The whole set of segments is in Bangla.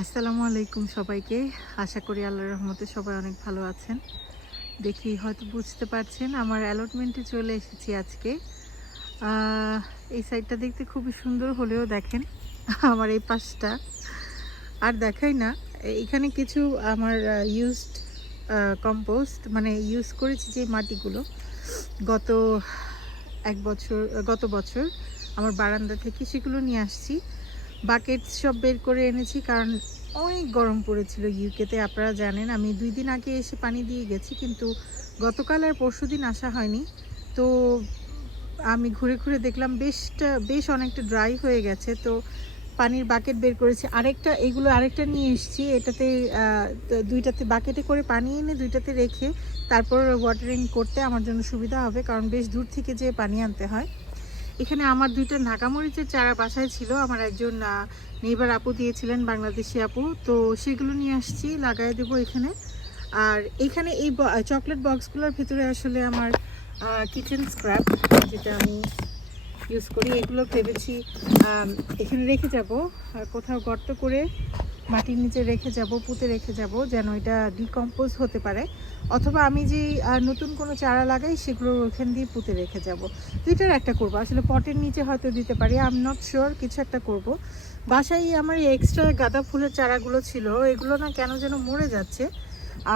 আসসালামু আলাইকুম সবাইকে। আশা করি আল্লাহর রহমতে সবাই অনেক ভালো আছেন। দেখি হয়তো বুঝতে পারছেন, আমার অ্যালটমেন্টে চলে এসেছি আজকে। এই সাইডটা দেখতে খুবই সুন্দর হলেও দেখেন, আমার এই পাশটা। আর দেখাই না, এখানে কিছু আমার ইউজড কম্পোস্ট মানে ইউজ করেছি যে মাটিগুলো। গত এক বছর, গত বছর আমার বারান্দা থেকে সেগুলো নিয়ে আসছি। বাকেট সব বের করে এনেছি, কারণ অনেক গরম পড়েছিল ইউকেতে আপনারা জানেন। আমি দুই দিন আগে এসে পানি দিয়ে গেছি, কিন্তু গতকাল আর পরশু দিন আসা হয়নি। তো আমি ঘুরে ঘুরে দেখলাম বেশটা, বেশ অনেকটা ড্রাই হয়ে গেছে। তো পানির বাকেট বের করেছি। আরেকটা, এগুলো আরেকটা নিয়ে এসেছি। এটাতে দুইটাতে বাকেটে করে পানি এনে দুইটাতে রেখে তারপর ওয়াটারিং করতে আমার জন্য সুবিধা হবে, কারণ বেশ দূর থেকে যে পানি আনতে হয়। এখানে আমার দুইটা নাগামরিচের চারা বাসায় ছিল। আমার একজন নেইবার আপু দিয়েছিলেন, বাংলাদেশি আপু। তো সেগুলো নিয়ে আসছি, লাগাই দেবো এখানে। আর এখানে এই চকলেট বক্সগুলোর ভিতরে আসলে আমার কিচেন স্ক্র্যাপ, যেটা আমি ইউজ করি, এগুলো ভেবেছি এখানে রেখে যাব। কোথাও গর্ত করে মাটির নিচে রেখে যাব, পুঁতে রেখে যাব, যেন এটা ডিকম্পোজ হতে পারে। অথবা আমি যে নতুন কোনো চারা লাগাই সেগুলো ওখান দিয়ে পুঁতে রেখে যাব। দুইটার একটা করব। আসলে পটের নিচে হয়তো দিতে পারি আই এম নট শিওর কিছু একটা করব। বাসায় আমার এই এক্সট্রা গাঁদা ফুলের চারাগুলো ছিল, এগুলো না কেন যেন মরে যাচ্ছে।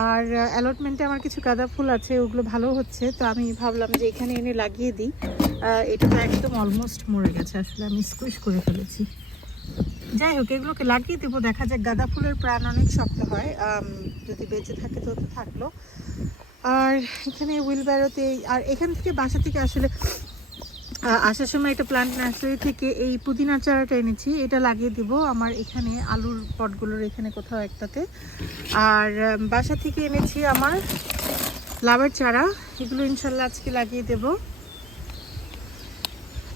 আর অ্যালটমেন্টে আমার কিছু গাঁদা ফুল আছে, ওগুলো ভালো হচ্ছে, তো আমি ভাবলাম যে এখানে এনে লাগিয়ে দিই। এটা তো একদম অলমোস্ট মরে গেছে, আসলে আমি স্কুইশ করে ফেলেছি। যাই হোক, এগুলোকে লাগিয়ে দেবো। দেখা যাক, গাঁদা ফুলের প্রাণ অনেক শক্ত হয়। যদি বেঁচে থাকে তো থাকল। আর এখানে হুইল আর এখান থেকে বাসা থেকে আসলে আসার সময় একটা প্লান্ট নার্সারি থেকে এই পুদিনা চারাটা এনেছি। এটা লাগিয়ে দিব আমার এখানে আলুর পটগুলোর এখানে কোথাও একটাতে। আর বাসা থেকে এনেছি আমার লাভের চারা। এগুলো ইনশাল্লাহ আজকে লাগিয়ে দেব।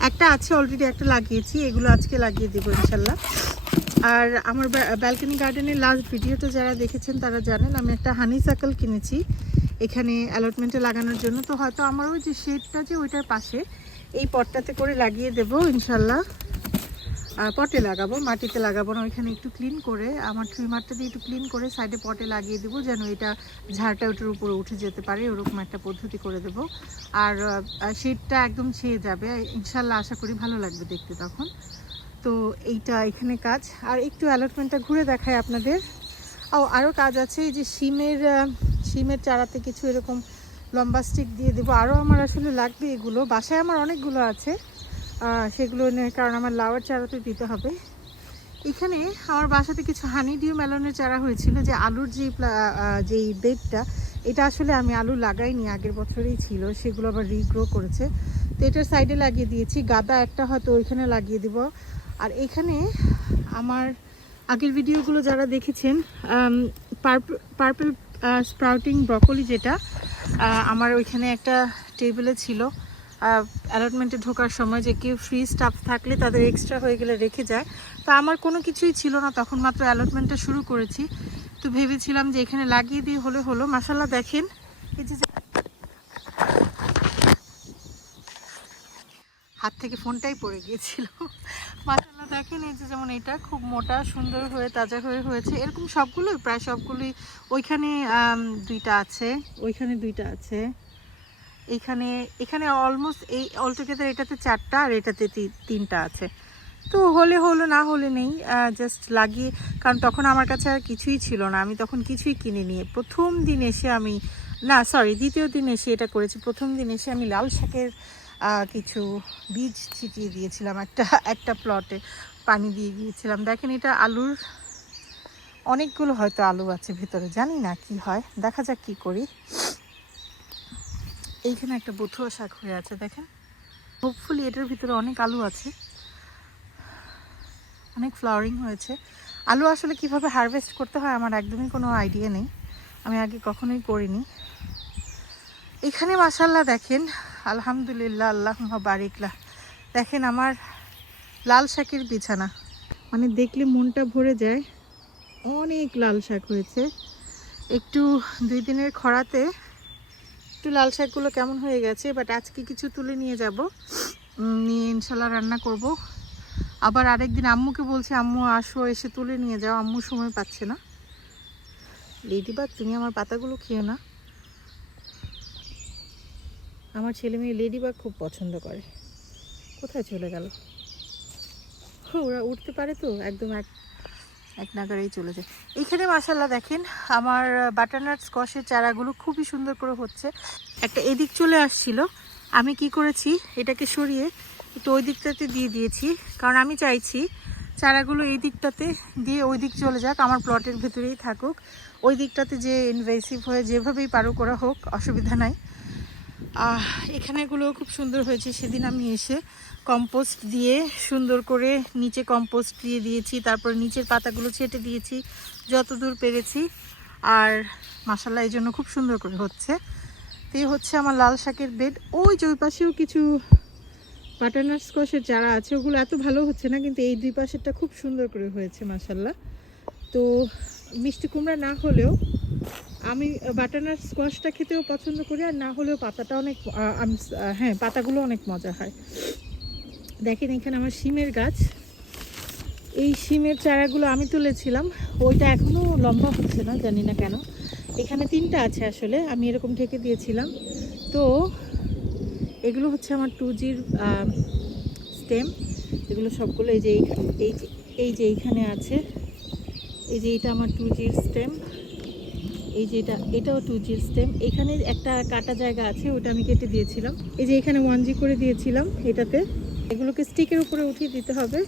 একটা আছে অলরেডি একটা লাগিয়েছি, এগুলো আজকে লাগিয়ে দেবো ইনশাল্লাহ। আর আমার ব্যালকনি গার্ডেনের লাস্ট ভিডিওটা যারা দেখেছেন তারা জানেন, আমি একটা হানি সার্কেল কিনেছি এখানে অ্যালটমেন্টে লাগানোর জন্য। তো হয়তো আমার ওই যে শেডটা যে ওইটার পাশে, এই পটটাতে করে লাগিয়ে দেবো ইনশাল্লাহ। পটে লাগাবো, মাটিতে লাগাবো না, ওইখানে একটু ক্লিন করে, আমার ট্রিমারটা দিয়ে একটু ক্লিন করে সাইডে পটে লাগিয়ে দেবো, যেন এটা ঝাড়টা ওটার উপরে উঠে যেতে পারে, ওরকম একটা পদ্ধতি করে দেব। আর শেডটা একদম ছেয়ে যাবে, ইনশাল্লাহ আশা করি ভালো লাগবে দেখতে তখন। তো এইটা এখানে কাজ। আর একটু অ্যালটমেন্টটা ঘুরে দেখায় আপনাদের। ও আরও কাজ আছে, এই যে শিমের শিমের চারাতে কিছু এরকম লম্বা স্টিক দিয়ে দেবো। আরও আমার আসলে লাগবে এগুলো। বাসায় আমার অনেকগুলো আছে। সেগুলো কারণ আমার লাউয়ের চারাতে দিতে হবে। এখানে আমার বাসাতে কিছু হানি ডিউ মেলনের চারা হয়েছিল, যে আলুর যে যেই বেডটা এটা আসলে আমি আলু লাগাইনি, আগের বছরেই ছিল, সেগুলো আবার রিগ্রো করেছে। তো এটার সাইডে লাগিয়ে দিয়েছি, গাদা একটা হয়তো ওইখানে লাগিয়ে দিব। আর এখানে আমার আগের ভিডিওগুলো যারা দেখেছেন পার্পল স্প্রাউটিং ব্রকলি যেটা আমার ওইখানে একটা টেবিলে ছিল। অ্যালটমেন্টে ঢোকার সময় যে কেউ ফ্রি স্টাফ থাকলে তাদের এক্সট্রা হয়ে গেলে রেখে যায়। তো আমার কোনো কিছুই ছিল না, তখন মাত্র অ্যালটমেন্টটা শুরু করেছি। তো ভেবেছিলাম যে এখানে লাগিয়ে দিয়ে হলে হলো। মাসাল্লাহ দেখেন। এই যে হাত থেকে ফোনটাই পড়ে গিয়েছিল। মাসাল্লাহ দেখেন এই যে যেমন এটা, খুব মোটা, সুন্দর হয়ে, তাজা হয়ে হয়েছে। এরকম সবগুলোই, প্রায় সবগুলোই ওইখানে দুইটা আছে। ওইখানে দুইটা আছে। এখানে এখানে অলমোস্ট এই অলটুগেদার এটাতে চারটা আর এটাতে তিনটা আছে। তো হলে হলো, না হলে নেই জাস্ট লাগিয়ে, কারণ তখন আমার কাছে আর কিছুই ছিল না। আমি তখন কিছুই কিনে নিয়ে প্রথম দিন এসে আমি, না সরি দ্বিতীয় দিন এসে এটা করেছি। প্রথম দিন এসে আমি লাল শাকের কিছু বীজ ছিটিয়ে দিয়েছিলাম একটা একটা প্লটে পানি দিয়ে গিয়েছিলাম দেখেন এটা আলুর, অনেকগুলো হয়তো আলু আছে ভেতরে। জানি না কি হয়। দেখা যাক কি করি। এইখানে একটা বথুয়া শাক হয়ে আছে, দেখেন। হোপফুলি এটার ভিতরে অনেক আলু আছে। অনেক ফ্লাওয়ারিং হয়েছে। আলু আসলে কীভাবে হারভেস্ট করতে হয় আমার একদমই কোনো আইডিয়া নেই। আমি আগে কখনোই করিনি। এখানে মাসাল্লাহ দেখেন, আলহামদুলিল্লাহ, আল্লাহ বারিকলা দেখেন আমার লাল শাকের বিছানা। মানে দেখলে মনটা ভরে যায়। অনেক লাল শাক হয়েছে। একটু দুই দিনের খরাতে একটু লাল শাকগুলো কেমন হয়ে গেছে বাট আজকে কিছু তুলে নিয়ে যাব। নিয়ে ইনশাল্লাহ রান্না করব। আবার আরেকদিন আম্মুকে বলছে, আম্মু, আসো, এসে তুলে নিয়ে যাও, আম্মু সময় পাচ্ছে না। লেডিবাগ, তুমি আমার পাতাগুলো খেও না। আমার ছেলে মেয়ে লেডিবাগ খুব পছন্দ করে। কোথায় চলে গেল? ওরা উঠতে পারে তো, একদম এক এক নাগারেই চলে যায়। এইখানে মাসাল্লাহ দেখেন, আমার বাটারনাট স্কোয়াশের চারাগুলো খুবই সুন্দর করে হচ্ছে। একটা এদিক চলে আসছিল, আমি কি করেছি, এটাকে সরিয়ে একটু ওই দিকটাতে দিয়ে দিয়েছি। কারণ আমি চাইছি চারাগুলো এই দিকটাতে দিয়ে ওই দিক চলে যাক, আমার প্লটের ভেতরেই থাকুক। ওই দিকটাতে যে ইনভেসিভ হয়ে যেভাবেই পারো করা হোক, অসুবিধা নাই। এখানেগুলো খুব সুন্দর হয়েছে। সেদিন আমি এসে কম্পোস্ট দিয়ে সুন্দর করে নিচে কম্পোস্ট দিয়ে দিয়েছি, তারপর নিচের পাতাগুলো ছেটে দিয়েছি, যতদূর পেরেছি। আর মাসাল্লাহ এই জন্য খুব সুন্দর করে হচ্ছে। তো হচ্ছে আমার লাল শাকের বেড। ওই যে ওই পাশেও কিছু বাটারনাট স্কোয়াশের চারা আছে, ওগুলো এত ভালো হচ্ছে না, কিন্তু এই দুই পাশেরটা খুব সুন্দর করে হয়েছে মাসাল্লাহ তো মিষ্টি কুমড়া না হলেও আমি বাটারনাট স্কোয়াশটা খেতেও পছন্দ করি আর না হলেও পাতাটা অনেক হ্যাঁ পাতাগুলো অনেক মজা হয়। দেখেন এখানে আমার শিমের গাছ। এই শিমের চারাগুলো আমি তুলেছিলাম। ওইটা এখনও লম্বা হচ্ছে না, জানি না কেন। এখানে তিনটা আছে আসলে, আমি এরকম ঢেকে দিয়েছিলাম। তো এগুলো হচ্ছে আমার টু জির স্টেম এগুলো সবগুলো এই যে এই যে এই যে এইখানে আছে। এই যে এটা আমার টু জির স্টেম এই যে এটা, এটাও টু জির স্টেম এখানে একটা কাটা জায়গা আছে, ওটা আমি কেটে দিয়েছিলাম। এই যে এখানে ওয়ান জি করে দিয়েছিলাম এটাতে। এগুলোকে স্টিকের উপরে উঠিয়ে দিতে হবে।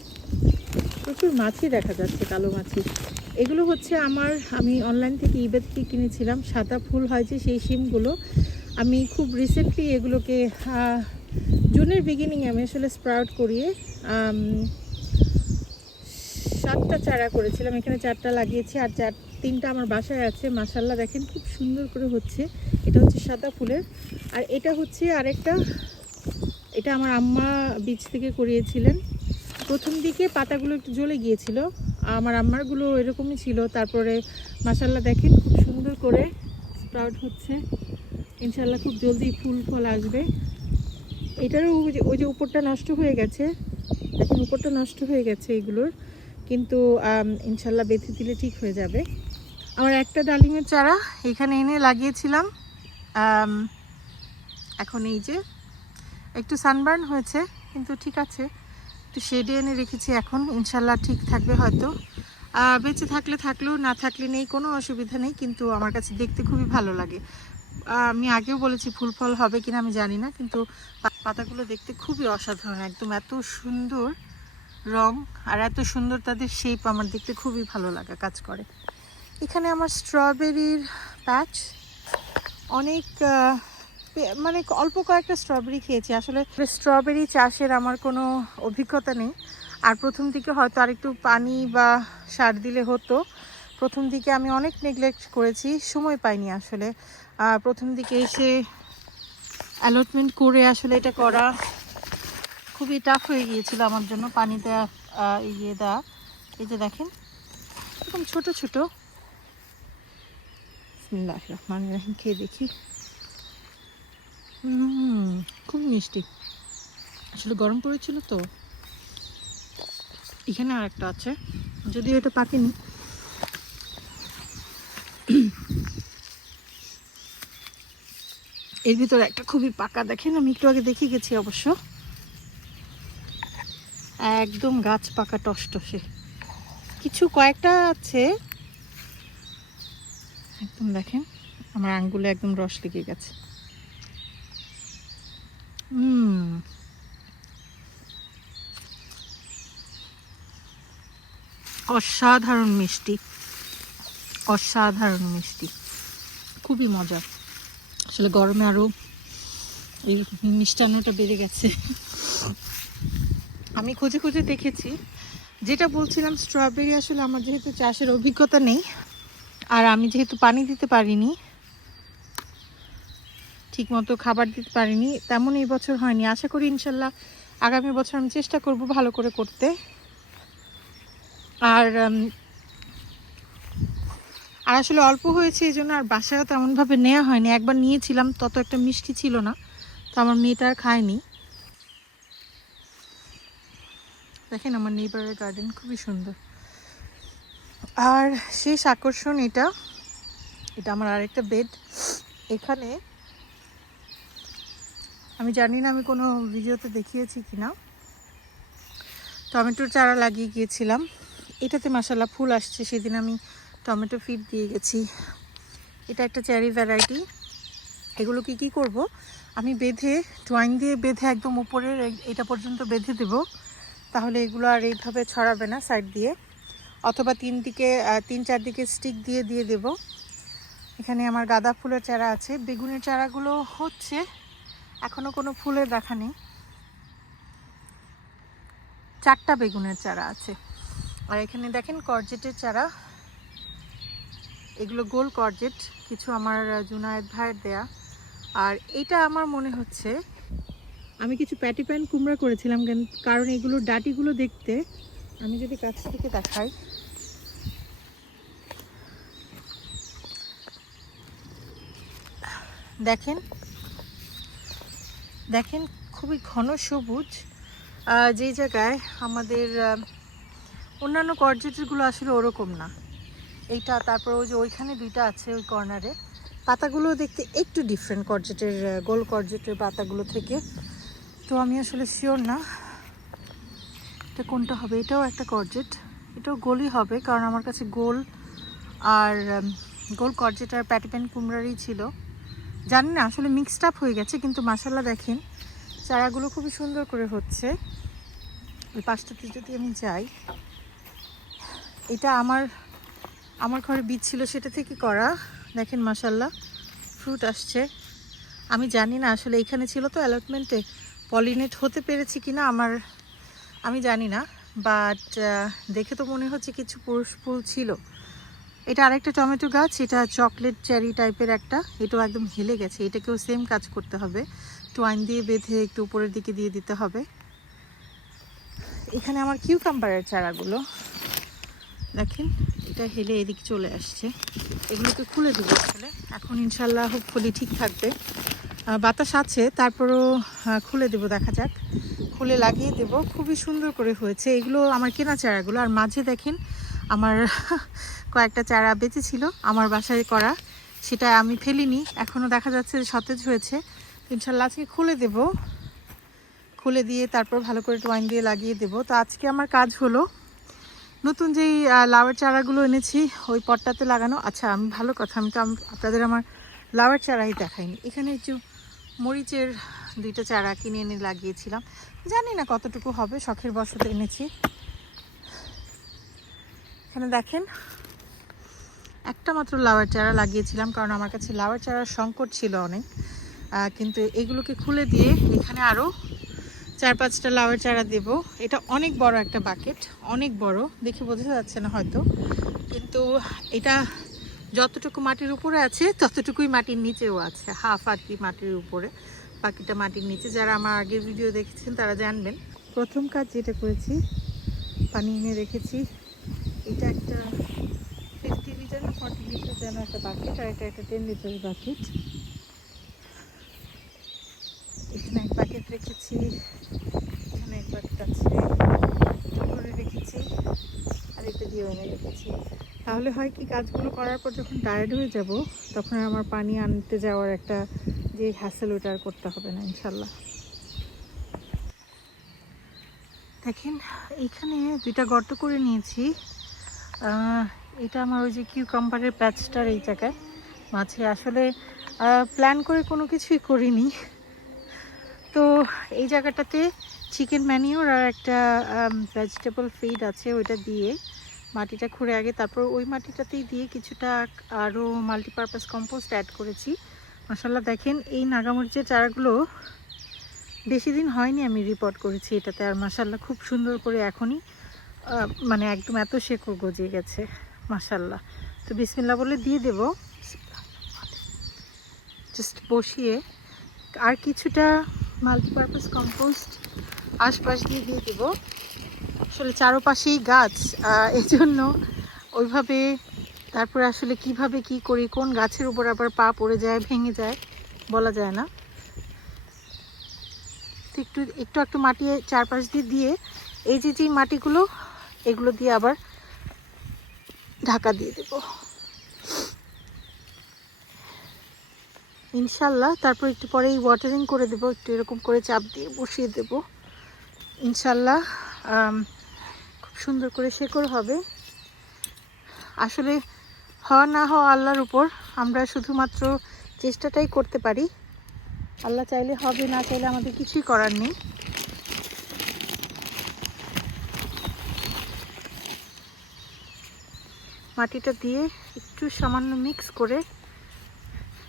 প্রচুর মাছি দেখা যাচ্ছে, কালো মাছি এগুলো হচ্ছে আমার, আমি অনলাইন থেকে ইবে থেকে কিনেছিলাম। সাদা ফুল হয় যে সেই সিমগুলো। আমি খুব রিসেন্টলি এগুলোকে জুনের বিগিনিং আমি আসলে স্প্রাউট করিয়ে সাতটা চারা করেছিলাম। এখানে চারটা লাগিয়েছি, আর চার তিনটা আমার বাসায় আছে মাসাল্লাহ দেখেন খুব সুন্দর করে হচ্ছে। এটা হচ্ছে সাদা ফুলের। আর এটা হচ্ছে আরেকটা, এটা আমার আম্মা বীজ থেকে করিয়েছিলেন। প্রথম দিকে পাতাগুলো একটু জ্বলে গিয়েছিল, আমার আম্মারগুলো এরকমই ছিল। তারপরে মাসাল্লাহ দেখেন খুব সুন্দর করে স্প্রাউট হচ্ছে। ইনশাল্লাহ খুব জলদি ফুল ফল আসবে। এটারও ওই যে- ওই যে উপরটা নষ্ট হয়ে গেছে। দেখেন উপরটা নষ্ট হয়ে গেছে এগুলোর। কিন্তু ইনশাল্লাহ বেঁধে দিলে ঠিক হয়ে যাবে। আমার একটা ডালিমের চারা এখানে এনে লাগিয়েছিলাম। এখন এই যে একটু সানবার্ন হয়েছে, কিন্তু ঠিক আছে। একটু শেডে এনে রেখেছি এখন, ইনশাল্লাহ ঠিক থাকবে হয়তো। বেঁচে থাকলে থাকলেও, না থাকলে নেই, কোনো অসুবিধা নেই, কিন্তু আমার কাছে দেখতে খুবই ভালো লাগে। আমি আগেও বলেছি ফুল ফল হবে কিনা আমি জানি না, কিন্তু পাতাগুলো দেখতে খুবই অসাধারণ, একদম এত সুন্দর রং, আর এত সুন্দর তাদের শেপ আমার দেখতে খুবই ভালো লাগা, কাজ করে। এখানে আমার স্ট্রবেরির প্যাচ অনেক মানে অল্প কয়েকটা স্ট্রবেরি খেয়েছি। আসলে স্ট্রবেরি চাষের আমার কোনো অভিজ্ঞতা নেই। আর প্রথম দিকে হয়তো আরেকটু পানি বা সার দিলে হতো। প্রথম দিকে আমি অনেক নেগলেক্ট করেছি, সময় পাইনি আসলে। প্রথম দিকে এসে অ্যালটমেন্ট করে আসলে এটা করা খুবই টাফ হয়ে গিয়েছিল আমার জন্য। পানি দেওয়া ইয়ে দেওয়া এই যে দেখেন, এরকম ছোট ছোট। বিসমিল্লাহির রহমানির রহিম খেয়ে দেখি। খুব মিষ্টি। আসলে গরম পড়েছিল তো। এখানে আর একটা আছে। যদিও এটা পাকেনি। এর ভিতরে একটা খুবই পাকা, দেখেন, আমি একটু আগে দেখে গেছি অবশ্য। একদম গাছ পাকা টসটসে কিছু কয়েকটা আছে একদম দেখেন, আমার আঙ্গুলে একদম রস লেগে গেছে। হুম অসাধারণ মিষ্টি অসাধারণ মিষ্টি, খুবই মজা আসলে গরমে আরও এই মিষ্টান্নটা বেড়ে গেছে। আমি খুঁজে খুঁজে দেখেছি। যেটা বলছিলাম স্ট্রবেরি আসলে আমার যেহেতু চাষের অভিজ্ঞতা নেই আর আমি যেহেতু পানি দিতে পারিনি ঠিক মতো খাবার দিতে পারিনি, তেমন এই বছর হয়নি। আশা করি ইনশাল্লাহ আগামী বছর আমি চেষ্টা করব ভালো করে করতে। আর আর আসলে অল্প হয়েছে এই জন্য আর বাসায়ও তেমনভাবে নেওয়া হয়নি। একবার নিয়েছিলাম, তত একটা মিষ্টি ছিল না, তো আমার মেয়েটা আর খায়নি। দেখেন আমার নেইবারের গার্ডেন খুবই সুন্দর। আর শেষ আকর্ষণ এটা। এটা আমার আরেকটা বেড এখানে আমি জানি না আমি কোনো ভিডিওতে দেখিয়েছি কি না টমেটোর চারা লাগিয়ে গিয়েছিলাম। এটাতে মাসাল্লাহ ফুল আসছে, সেদিন আমি টমেটো ফিড দিয়ে গেছি। এটা একটা চেরি ভ্যারাইটি এগুলোকে কি করব? আমি বেঁধে ট্ওয়াইন দিয়ে বেঁধে একদম উপরের এটা পর্যন্ত বেঁধে দেব। তাহলে এগুলো আর এইভাবে ছড়াবে না সাইড দিয়ে। অথবা তিন দিকে তিন, চার দিকে স্টিক দিয়ে দিয়ে দেব। এখানে আমার গাঁদা ফুলের চারা আছে। বেগুনের চারাগুলো হচ্ছে, এখনও কোনো ফুলের দেখা নেই। চারটা বেগুনের চারা আছে। আর এখানে দেখেন করজেটের চারা। এগুলো গোল করজেট কিছু আমার জুনায়েদ ভাইয়ের দেয়া। আর এটা আমার মনে হচ্ছে, আমি কিছু প্যাটি প্যান কুমড়া করেছিলাম, কারণ এগুলোর ডাটিগুলো দেখতে, আমি যদি কাছ থেকে দেখাই দেখেন দেখেন খুবই ঘন সবুজ। যেই জায়গায় আমাদের অন্যান্য কর্জেটগুলো আসলে ওরকম না। এইটা, তারপর ওই যে ওইখানে দুইটা আছে ওই কর্নারে। পাতাগুলো দেখতে একটু ডিফারেন্ট কর্জেটের গোল কর্জেটের পাতাগুলো থেকে। তো আমি আসলে শিওর না এটা কোনটা হবে। এটাও একটা কর্জেট এটাও গোলই হবে, কারণ আমার কাছে গোল আর গোল কর্জেট আর প্যাটিপ্যান কুমড়ারই ছিল। জানি না, আসলে মিক্সড আপ হয়ে গেছে, কিন্তু মাসাল্লা দেখেন, চারাগুলো খুবই সুন্দর করে হচ্ছে। ওই পাঁচটাতে যদি আমি যাই, এটা আমার আমার ঘরে বীজ ছিল সেটা থেকে করা। দেখেন মাসাল্লাহ ফ্রুট আসছে। আমি জানি না, আসলে এখানে ছিল তো অ্যালটমেন্টে পলিনেট হতে পেরেছি কি না আমার, আমি জানি না বাট দেখে তো মনে হচ্ছে কিছু পুরুষ ফুল ছিল। এটা আরেকটা টমেটো গাছ, এটা চকলেট চেরি টাইপের একটা। এটাও একদম হেলে গেছে, এটাকেও সেম কাজ করতে হবে। টোয়াইন দিয়ে বেঁধে একটু উপরের দিকে দিয়ে দিতে হবে। এখানে আমার কিউকাম্বারের চারাগুলো। দেখেন, এটা হেলে এদিকে চলে আসছে। এগুলোকে খুলে দেবো আসলে। এখন ইনশাল্লাহ হোপফুলি ঠিক থাকবে। বাতাস আছে, তারপরও খুলে দেবো, দেখা যাক। খুলে লাগিয়ে দেব। খুবই সুন্দর করে হয়েছে। এগুলো আমার কেনা চারাগুলো। আর মাঝে দেখেন, আমার কয়েকটা চারা বেঁচে ছিল আমার বাসায় করা। সেটা আমি ফেলিনি। এখনও দেখা যাচ্ছে যে সতেজ হয়েছে। ইনশাল্লাহ আজকে খুলে দেব। খুলে দিয়ে তারপর ভালো করে ওয়াইন দিয়ে লাগিয়ে দেব। তো আজকে আমার কাজ হলো, নতুন যেই লাউয়ের চারাগুলো এনেছি, ওই পটটাতে লাগানো। আচ্ছা আমি ভালো কথা, আমি তো আপনাদের আমার লাউয়ের চারাই দেখাইনি। এখানে একটু মরিচের দুইটা চারা কিনে এনে লাগিয়েছিলাম। জানি না কতটুকু হবে, শখের বশতে এনেছি। এখানে দেখেন একটা মাত্র লাউয়ের চারা লাগিয়েছিলাম, কারণ আমার কাছে লাউয়ের চারার সংকট ছিল অনেক। কিন্তু এগুলোকে খুলে দিয়ে এখানে আরও চার পাঁচটা লাউয়ের চারা দেব। এটা অনেক বড় একটা বাকেট, অনেক বড়, দেখে বোঝা যাচ্ছে না হয়তো। কিন্তু এটা যতটুকু মাটির উপরে আছে, ততটুকুই মাটির নিচেও আছে। হাফ আর কি মাটির উপরে। বাকিটা মাটির নিচে। যারা আমার আগের ভিডিও দেখেছেন, তারা জানবেন। প্রথম কাজ যেটা করেছি পানি এনে রেখেছি, এটা একটা ফিফটি লিটার না যেন একটা বাকেট আর এটা একটা টেন লিটার বাকেট এখানে এক প্যাকেট রেখেছি, এখানে এক প্যাকেট আছে রেখেছি, আর এটা এনে রেখেছি। তাহলে হয় কি, কাজগুলো করার পর যখন টায়ার্ড হয়ে যাব, তখন আমার পানি আনতে যাওয়ার একটা যে হ্যাসেল ওটা আর করতে হবে না, ইনশাল্লাহ। দেখেন এইখানে দুইটা গর্ত করে নিয়েছি। এটা আমার ওই যে কিউকাম্বারের প্যাচটার এই জায়গায়। মাঝে আসলে প্ল্যান করে কোনো কিছুই করিনি। তো এই জায়গাটাতে চিকেন ম্যানিওর আর একটা ভেজিটেবল ফিড আছে ওইটা দিয়ে মাটিটা খুঁড়ে আগে তারপর ওই মাটিটাতেই দিয়ে কিছুটা আরও মাল্টিপারপাস কম্পোস্ট অ্যাড করেছি। মশাল্লা দেখেন এই নাগামরিচের চারাগুলো বেশি দিন হয়নি আমি রিপোর্ট করেছি এটাতে। আর মাসাল্লাহ খুব সুন্দর করে এখনই মানে একদম এত শেকড় গজিয়ে গেছে। মাসাল্লাহ তো বিসমিল্লা বলে দিয়ে দেব। জাস্ট বসিয়ে আর কিছুটা মাল্টিপারপাস কম্পোস্ট আশপাশ দিয়ে দিয়ে দেব। আসলে চারোপাশেই গাছ এই জন্য ওইভাবে তারপরে আসলে কীভাবে কি করি, কোন গাছের উপর আবার পা পড়ে যায়, ভেঙে যায়, বলা যায় না। তো একটু একটু একটু মাটি চারপাশ দিয়ে দিয়ে এই যে যে মাটিগুলো, এগুলো দিয়ে আবার ঢাকা দিয়ে দেব। ইনশাল্লাহ, তারপর একটু পরেই ওয়াটারিং করে দেব, একটু এরকম করে চাপ দিয়ে বসিয়ে দেব। ইনশাল্লাহ খুব সুন্দর করে শেকড় হবে। আসলে হওয়া না হওয়া আল্লাহর উপর আমরা শুধুমাত্র চেষ্টাটাই করতে পারি। আল্লাহ চাইলে হবে, না চাইলে আমাদের কিছুই করার নেই। মাটিটা দিয়ে একটু সামান্য মিক্স করে,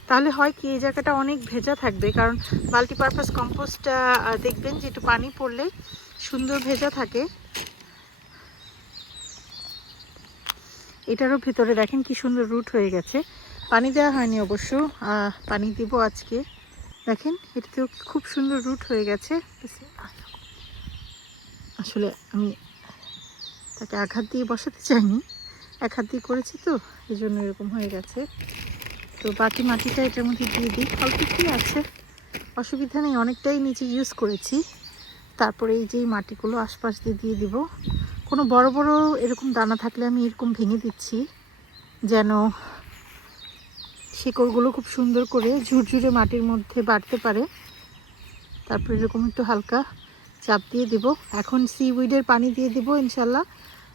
তাহলে হয় কি এই জায়গাটা অনেক ভেজা থাকবে। কারণ মাল্টিপারপাস কম্পোস্টটা দেখবেন যে একটু পানি পড়লে সুন্দর ভেজা থাকে। এটারও ভিতরে দেখেন কি সুন্দর রুট হয়ে গেছে। পানি দেওয়া হয়নি অবশ্য। পানি দিব আজকে। দেখেন, এটাতেও খুব সুন্দর রুট হয়ে গেছে। আসলে আমি তাকে আঘাত দিয়ে বসাতে চাইনি। এক হাত দিয়ে করেছি তো এই জন্য এরকম হয়ে গেছে। তো বাকি মাটিটা এটার মধ্যে দিয়ে দিই। অল্প কি আছে। অসুবিধা নেই, অনেকটাই নিচে ইউজ করেছি। তারপরে এই যে মাটিগুলো আশপাশ দিয়ে দিয়ে দিব। কোনো বড় বড় এরকম দানা থাকলে আমি এরকম ভেঙে দিচ্ছি। যেন শিকড়গুলো খুব সুন্দর করে ঝুরঝুরে মাটির মধ্যে বাড়তে পারে। তারপরে এরকম একটু হালকা চাপ দিয়ে দিব। এখন সি উইডের পানি দিয়ে দিব ইনশাল্লাহ।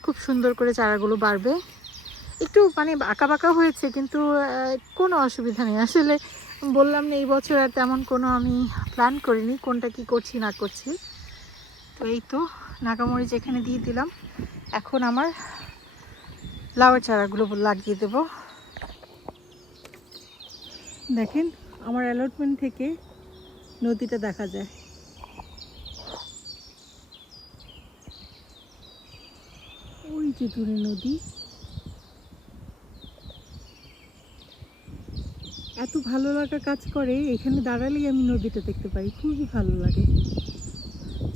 খুব সুন্দর করে চারাগুলো বাড়বে। একটু মানে আঁকা বাঁকা হয়েছে, কিন্তু কোনো অসুবিধা নেই। আসলে বললাম না, এই বছর আর তেমন কোনো আমি প্ল্যান করিনি, কোনটা কি করছি, না করছি। তো এই তো, নাগামরিচ এখানে দিয়ে দিলাম। এখন আমার লাউয়ের চারাগুলো লাগিয়ে দেব। দেখেন, আমার অ্যালটমেন্ট থেকে নদীটা দেখা যায়। যে দূরে নদী। এত ভালো লাগা কাজ করে, এখানে দাঁড়ালেই আমি নদীটা দেখতে পাই খুবই ভালো লাগে।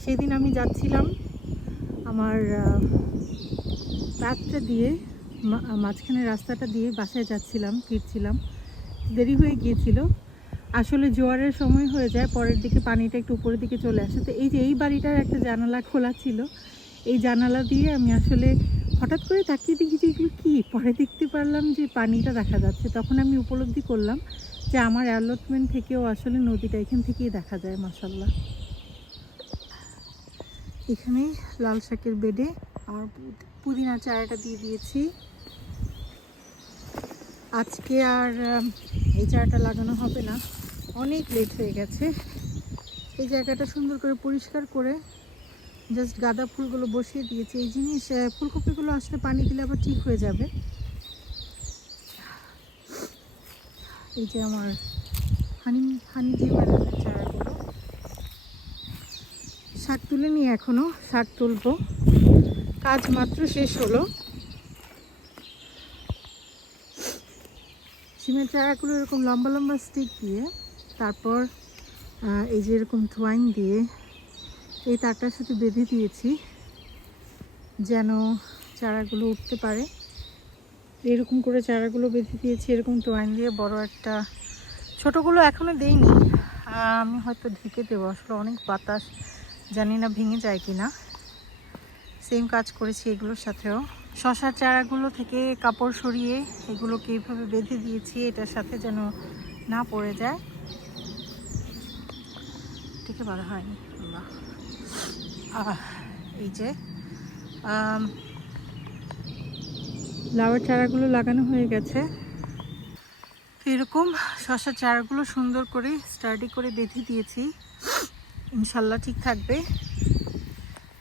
সেদিন আমি যাচ্ছিলাম আমার পাথটা দিয়ে মাঝখানে রাস্তাটা দিয়ে বাসায় যাচ্ছিলাম, ফিরছিলাম। দেরি হয়ে গিয়েছিল। আসলে জোয়ারের সময় হয়ে যায়, পরের দিকে পানিটা একটু উপরের দিকে চলে আসে। তো এই যে এই বাড়িটার একটা জানালা খোলা ছিল, এই জানালা দিয়ে আমি আসলে হঠাৎ করে তাকিয়ে দেখি যে এগুলো কী? পরে দেখতে পারলাম যে পানিটা দেখা যাচ্ছে। তখন আমি উপলব্ধি করলাম যে আমার অ্যালটমেন্ট থেকেও আসলে নদীটা এখান থেকেই দেখা যায় মাসাল্লাহ এখানে লাল শাকের বেডে পুদ- পুদিনা চারাটা দিয়ে দিয়েছি। আজকে আর এই চারাটা লাগানো হবে না। অনেক লেট হয়ে গেছে। এই জায়গাটা সুন্দর করে পরিষ্কার করে জাস্ট গাঁদা ফুলগুলো বসিয়ে দিয়েছি। এই জিনিস ফুলকপিগুলো আসলে পানি দিলে আবার ঠিক হয়ে যাবে। এই যে আমার হানি হানি দিয়ে চারাগুলো, শাক তুলে নিয়ে এখনও শাক তুলবো। কাজ মাত্র শেষ হলো। সিমের চারাগুলো এরকম লম্বা লম্বা স্টিক দিয়ে, তারপর এই যে এরকম থোয়াইন দিয়ে এই তারটার সাথে বেঁধে দিয়েছি, যেন চারাগুলো উঠতে পারে। এরকম করে চারাগুলো বেঁধে দিয়েছি, এরকম টোয়াইন দিয়ে বড় একটা, ছোটোগুলো এখনও দেইনি। আমি হয়তো ঢেকে দেবো, আসলে অনেক বাতাস, জানি না ভেঙে যায় কি না সেম কাজ করেছি এগুলোর সাথেও। শশার চারাগুলো থেকে কাপড় সরিয়ে এগুলোকে এইভাবে বেঁধে দিয়েছি, এটার সাথে যেন না পড়ে যায়। থেকে বলা হয়নি। এই যে আম, লাউয়ের চারাগুলো লাগানো হয়ে গেছে। এরকম শশার চারাগুলো সুন্দর করে স্টাডি করে বেঁধে দিয়েছি। ইনশাল্লাহ ঠিক থাকবে।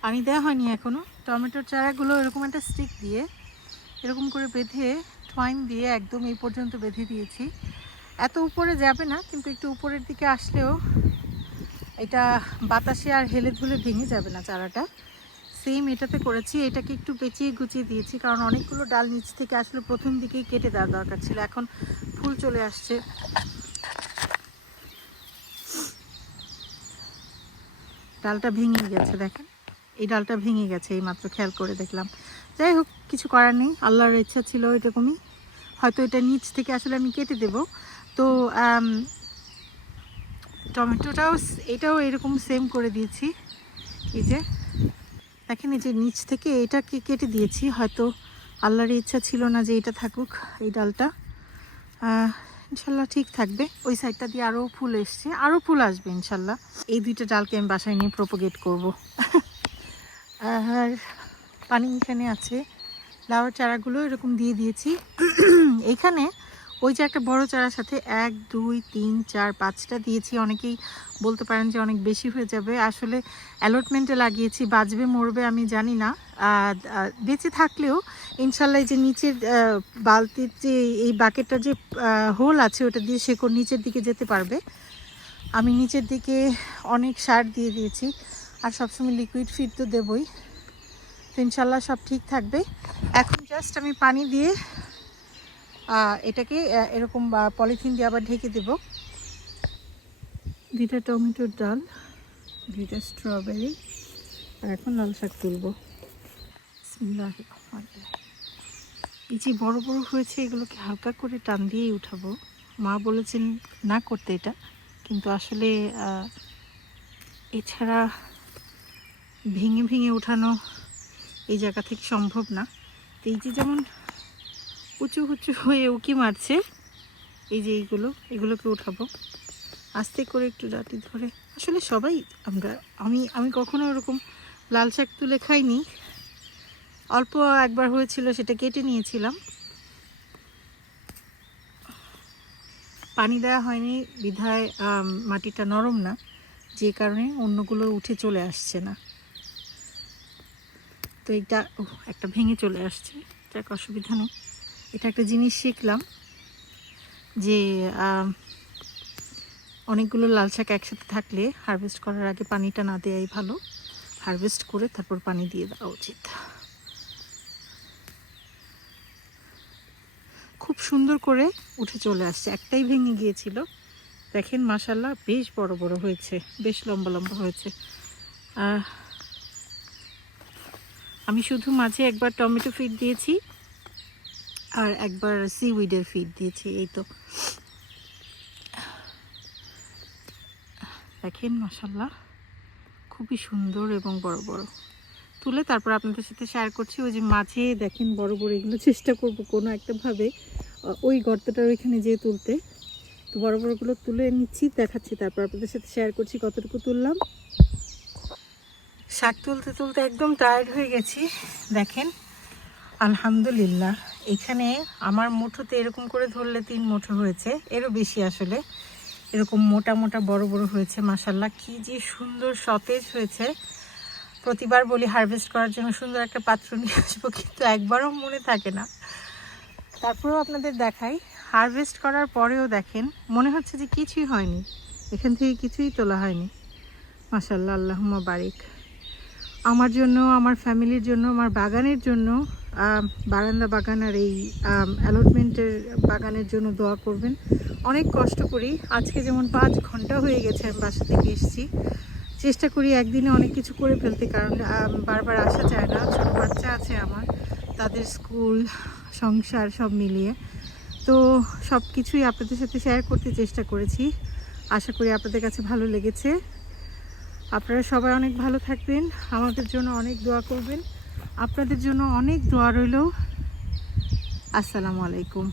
পানি দেওয়া হয়নি এখনও। টমেটোর চারাগুলো এরকম একটা স্টিক দিয়ে এরকম করে বেঁধে ট্ওয়াইন দিয়ে একদম এই পর্যন্ত বেঁধে দিয়েছি। এত উপরে যাবে না কিন্তু একটু উপরের দিকে আসলেও এটা বাতাসে আর হেলে ধুলে ভেঙে যাবে না চারাটা। সেম এটাতে করেছি, এটাকে একটু পেঁচিয়ে গুছিয়ে দিয়েছি, কারণ অনেকগুলো ডাল নিচ থেকে আসলে প্রথম দিকেই কেটে দেওয়া দরকার ছিল, এখন ফুল চলে আসছে। ডালটা ভেঙে গেছে, দেখেন। এই ডালটা ভেঙে গেছে, এই মাত্র খেয়াল করে দেখলাম। যাই হোক, কিছু করার নেই, আল্লাহর ইচ্ছা ছিল এরকমই। হয়তো এটা নিচ থেকে আসলে আমি কেটে দেব। তো টমেটোটাও এটাও এরকম সেম করে দিয়েছি। এই যে, দেখেন এই যে নিচ থেকে এটাকে কেটে দিয়েছি। হয়তো আল্লাহর ইচ্ছা ছিল না যে এটা থাকুক, এই ডালটা। ইনশাল্লাহ ঠিক থাকবে। ওই সাইডটা দিয়ে আরও ফুল এসছে। আরও ফুল আসবে, ইনশাল্লাহ। এই দুইটা ডালকে আমি বাসায় নিয়ে প্রোপোগেট করব। আর পানি এখানে আছে। লাউর চারাগুলো এরকম দিয়ে দিয়েছি। এখানে ওই যে একটা বড় চারার সাথে এক, দুই, তিন, চার, পাঁচটা দিয়েছি। অনেকেই বলতে পারেন যে অনেক বেশি হয়ে যাবে। আসলে অ্যালটমেন্টে লাগিয়েছি বাজবে মরবে আমি জানি না। বেঁচে থাকলেও ইনশাল্লাহ যে নিচের বালতির যে এই বাকেটটা যে হোল আছে ওটা দিয়ে শেকড় নিচের দিকে যেতে পারবে। আমি নিচের দিকে অনেক সার দিয়ে দিয়েছি। আর সবসময় লিকুইড ফিড তো দেবই। তো ইনশাল্লাহ সব ঠিক থাকবে। এখন জাস্ট আমি পানি দিয়ে এটাকে এরকম পলিথিন দিয়ে আবার ঢেকে দেব। দুইটা টমেটোর ডাল, দুইটা স্ট্রবেরি, আর এখন লাল শাক তুলবো। এই যে বড় বড় হয়েছে, এগুলোকে হালকা করে টান দিয়েই উঠাবো। মা বলেছেন না করতে এটা, কিন্তু আসলে এছাড়া ভেঙে ভেঙে উঠানো এই জায়গা থেকে সম্ভব না। এই যে যেমন উঁচু উঁচু হয়ে উকি মারছে। এই যে এইগুলো, এগুলোকে উঠাবো। আস্তে করে একটু ডাটি ধরে। আসলে সবাই আমরা, আমি আমি কখনো ওরকম লাল শাক তুলে খাইনি। অল্প একবার হয়েছিল, সেটা কেটে নিয়েছিলাম। পানি দেওয়া হয়নি, বিধায় মাটিটা নরম না। যে কারণে অন্যগুলো উঠে চলে আসছে না। তো এটা একটা ভেঙে চলে আসছে। যাক, অসুবিধা নেই। এটা একটা জিনিস শিখলাম যে অনেকগুলো লাল শাক একসাথে থাকলে হারভেস্ট করার আগে পানিটা না দেওয়াই ভালো। হারভেস্ট করে তারপর পানি দিয়ে দেওয়া উচিত। খুব সুন্দর করে উঠে চলে আসছে। একটাই ভেঙে গিয়েছিল। দেখেন মাসাল্লাহ বেশ বড় বড় হয়েছে, বেশ লম্বা লম্বা হয়েছে। আমি শুধু মাঝে একবার টমেটো ফিড দিয়েছি। আর একবার সিউইডের ফিড দিয়েছি, এই তো। দেখেন মশাল্লা খুবই সুন্দর এবং বড় বড়। তুলে তারপর আপনাদের সাথে শেয়ার করছি, ওই যে মাঝে, দেখেন, বড় বড় এগুলো চেষ্টা করব কোনো একটা ভাবে ওই গর্তটার ওইখানে যেয়ে তুলতে। তো বড় বড়গুলো তুলে নিচ্ছি, দেখাচ্ছি, তারপর আপনাদের সাথে শেয়ার করছি কতটুকু তুললাম। শাক তুলতে তুলতে একদম টায়ার্ড হয়ে গেছি, দেখেন, আলহামদুলিল্লাহ। এখানে আমার মুঠোতে এরকম করে ধরলে তিন মুঠো হয়েছে। এরও বেশি আসলে। এরকম মোটা মোটা বড় বড় হয়েছে মাসাল্লাহ কি যে সুন্দর সতেজ হয়েছে। প্রতিবার বলি হারভেস্ট করার জন্য সুন্দর একটা পাত্র নিয়ে আসব, কিন্তু একবারও মনে থাকে না। তারপরেও আপনাদের দেখাই। হারভেস্ট করার পরেও দেখেন, মনে হচ্ছে যে কিছুই হয়নি। এখান থেকে কিছুই তোলা হয়নি। মাসাল্লাহ আল্লাহুম্মা বারিক। আমার জন্য, আমার ফ্যামিলির জন্য, আমার বাগানের জন্য বারান্দা বাগান আর এই অ্যালটমেন্টের বাগানের জন্য দোয়া করবেন। অনেক কষ্ট করি। আজকে যেমন পাঁচ ঘণ্টা হয়ে গেছে আমি বাসা থেকে এসেছি। চেষ্টা করি একদিনে অনেক কিছু করে ফেলতে, কারণ বারবার আসা যায় না। ছোটো বাচ্চা আছে আমার, তাদের স্কুল, সংসার সব মিলিয়ে। তো সব কিছুই আপনাদের সাথে শেয়ার করতে চেষ্টা করেছি। আশা করি আপনাদের কাছে ভালো লেগেছে। আপনারা সবাই অনেক ভালো থাকবেন। আমাদের জন্য অনেক দোয়া করবেন। আপনাদের জন্য অনেক দোয়া রইল। আসসালামু আলাইকুম।